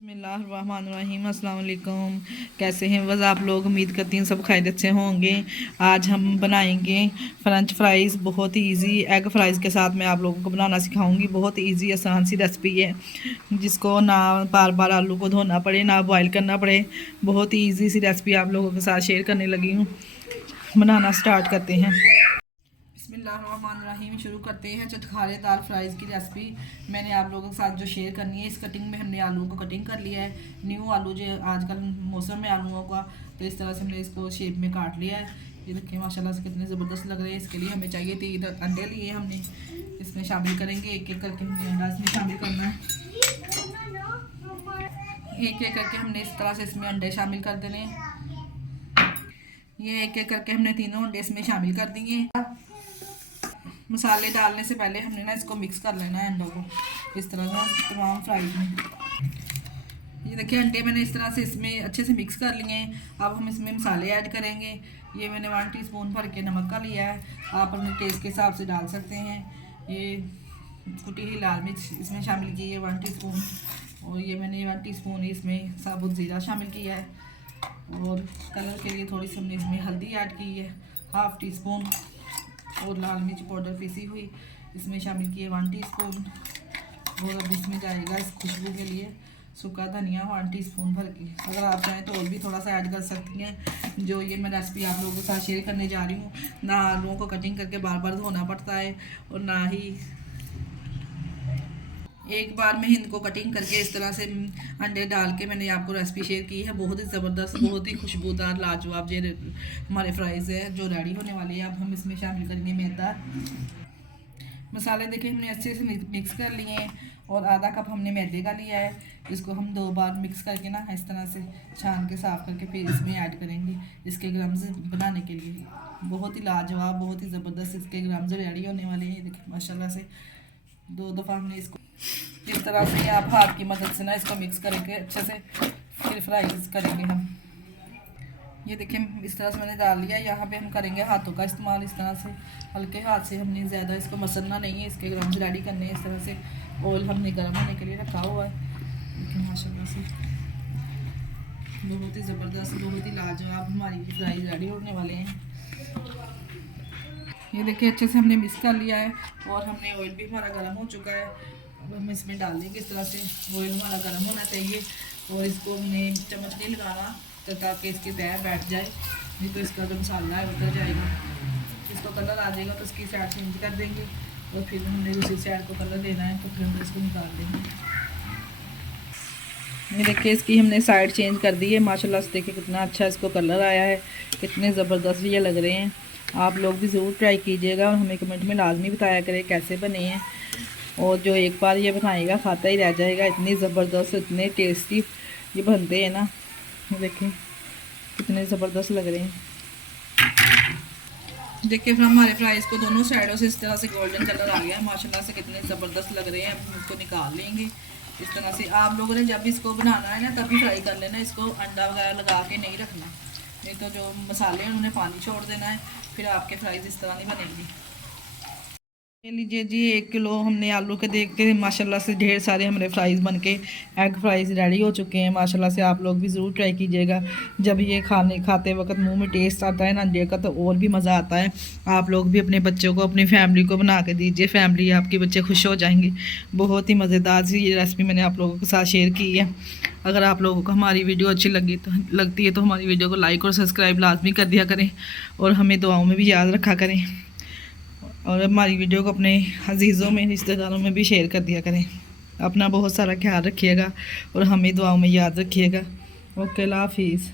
बिस्मिल्लाहिर्रहमानिर्रहीम अस्सलाम वालेकुम। कैसे हैं बस आप लोग? उम्मीद करती हैं सब खैरियत से होंगे। आज हम बनाएंगे फ़्रेंच फ्राइज़। बहुत ही इजी एग फ्राइज़ के साथ मैं आप लोगों को बनाना सिखाऊंगी। बहुत ही इजी आसान सी रेसिपी है, जिसको ना बार बार आलू को धोना पड़े, ना बॉयल करना पड़े। बहुत ही ईजी सी रेसिपी आप लोगों के साथ शेयर करने लगी हूँ। बनाना स्टार्ट करते हैं। बिस्मिल्लाहिर्रहमानिर्रहीम। शुरू करते हैं चटखारेदार फ्राइज़ की रेसिपी। मैंने आप लोगों के साथ जो शेयर करनी है, इस कटिंग में हमने आलूओं को कटिंग कर लिया है। न्यू आलू जो आजकल मौसम में आलूओं का, तो इस तरह से हमने इसको शेप में काट लिया है। ये देखिए माशाल्लाह से कितने ज़बरदस्त लग रहे हैं। इसके लिए हमें चाहिए 3 अंडे लिए हमने, इसमें शामिल करेंगे। एक एक करके हमने अंडा इसमें शामिल करना है। एक एक करके हमने इस तरह से इसमें अंडे शामिल कर देने हैं। ये एक एक करके हमने तीनों अंडे इसमें शामिल कर दिए। मसाले डालने से पहले हमने ना इसको मिक्स कर लेना है अंडों को, इस तरह से तमाम फ्राइज में। ये देखिए अंडे मैंने इस तरह से इसमें अच्छे से मिक्स कर लिए हैं। अब हम इसमें मसाले ऐड करेंगे। ये मैंने 1 टीस्पून भर के नमक का लिया है, आप अपने टेस्ट के हिसाब से डाल सकते हैं। ये कुटी हुई लाल मिर्च इसमें शामिल की है 1 टीस्पून, और ये मैंने 1 टीस्पून इसमें साबुत ज़ीरा शामिल किया है। और कलर के लिए थोड़ी सी हमने इसमें हल्दी ऐड की है 1/2 टीस्पून, और लाल मिर्च पाउडर पीसी हुई इसमें शामिल की है 1 टीस्पून। और अब इसमें जाएगा इस खुशबू के लिए सूखा धनिया 1 टीस्पून भर के। अगर आप चाहें तो और भी थोड़ा सा ऐड कर सकती हैं। जो ये मैं रेसिपी आप लोगों के साथ शेयर करने जा रही हूँ, ना आलूओं को कटिंग करके बार बार धोना पड़ता है, और ना ही एक बार में इनको कटिंग करके इस तरह से अंडे डाल के मैंने आपको रेसिपी शेयर की है। बहुत ही ज़बरदस्त, बहुत ही खुशबूदार, लाजवाब ये हमारे फ्राइज़ है जो रेडी होने वाली है। अब हम इसमें शामिल करेंगे मैदा। मसाले देखिए हमने अच्छे से मिक्स कर लिए हैं, और आधा कप हमने मैदे का लिया है। इसको हम 2 बार मिक्स करके ना इस तरह से छान के साफ़ करके फिर इसमें ऐड करेंगे इसके ग्राम्स बनाने के लिए। बहुत ही लाजवाब, बहुत ही ज़बरदस्त इसके ग्राम्स रेडी होने वाले हैं। देखिए माशाल्लाह से 2 दफ़ा हमने इसको इस तरह से आप हाथ की मदद से ना इसको मिक्स करके अच्छे से फिर फ्राइज करेंगे हम। ये देखिए इस तरह से मैंने डाल लिया। यहाँ पे हम करेंगे हाथों का इस्तेमाल। इस तरह से हल्के हाथ से, हमने ज़्यादा इसको मसलना नहीं है। इसके ग्राम्स रेडी करने हैं इस तरह से। ऑयल हमने गर्म होने के लिए रखा हुआ है। लेकिन माशाल्लाह से बहुत ही ज़बरदस्त, बहुत ही लाजवाब हमारी फ्राइज रेडी होने वाले हैं। ये देखिए अच्छे से हमने मिक्स कर लिया है, और हमने ऑयल भी हमारा गर्म हो चुका है। अब हम इसमें डाल देंगे इस तरह से। ऑयल हमारा गर्म होना चाहिए, और इसको हमने चम्मच नहीं लगाना तो ताकि इसकी तह बैठ जाए, नहीं तो इसका जो मसाला है उतर जाएगा। इसको कलर आ जाएगा तो इसकी साइड चेंज कर देंगे, और फिर हमने दूसरी साइड को कलर देना है तो फिर हम इसको निकाल देंगे। ये देखिए इसकी हमने साइड चेंज कर दी है। माशाल्लाह से देखिए कितना अच्छा इसको कलर आया है, कितने ज़बरदस्त ये लग रहे हैं। आप लोग भी ज़रूर ट्राई कीजिएगा, और हमें कमेंट में लाजमी बताया करें कैसे बने हैं। और जो एक बार ये बनाएगा खाता ही रह जाएगा। इतनी ज़बरदस्त, इतने टेस्टी ये बनते हैं ना। देखिए कितने ज़बरदस्त लग रहे हैं। देखिए फिर हमारे फ्राइज़ को दोनों साइडों से इस तरह से गोल्डन कलर आ गया है। माशाल्लाह से कितने ज़बरदस्त लग रहे हैं। अब हम इसको निकाल लेंगे इस तरह से। आप लोगों ने जब इसको बनाना है ना तभी फ्राई कर लेना, इसको अंडा वगैरह लगा के नहीं रखना, नहीं तो जो मसाले हैं उन्हें पानी छोड़ देना है, फिर आपके फ्राइज़ इस तरह नहीं बनेंगी। ले लीजिए जी 1 किलो हमने आलू के देख के माशाल्लाह से ढेर सारे हमारे फ्राइज़ बनके एग फ्राइज़ रेडी हो चुके हैं। माशाल्लाह से आप लोग भी ज़रूर ट्राई कीजिएगा। जब ये खाते वक्त मुंह में टेस्ट आता है ना अंडे का, तो और भी मज़ा आता है। आप लोग भी अपने बच्चों को, अपनी फैमिली को बना के दीजिए। फैमिली आपके बच्चे खुश हो जाएंगे। बहुत ही मज़ेदार सी ये रेसिपी मैंने आप लोगों के साथ शेयर की है। अगर आप लोगों को हमारी वीडियो अच्छी लगती है तो हमारी वीडियो को लाइक और सब्सक्राइब लाजमी कर दिया करें, और हमें दुआओं में भी याद रखा करें, और हमारी वीडियो को अपने अजीज़ों में, रिश्तेदारों में भी शेयर कर दिया करें। अपना बहुत सारा ख्याल रखिएगा, और हमें दुआओं में याद रखिएगा। ओके, अल्लाह हाफिज़।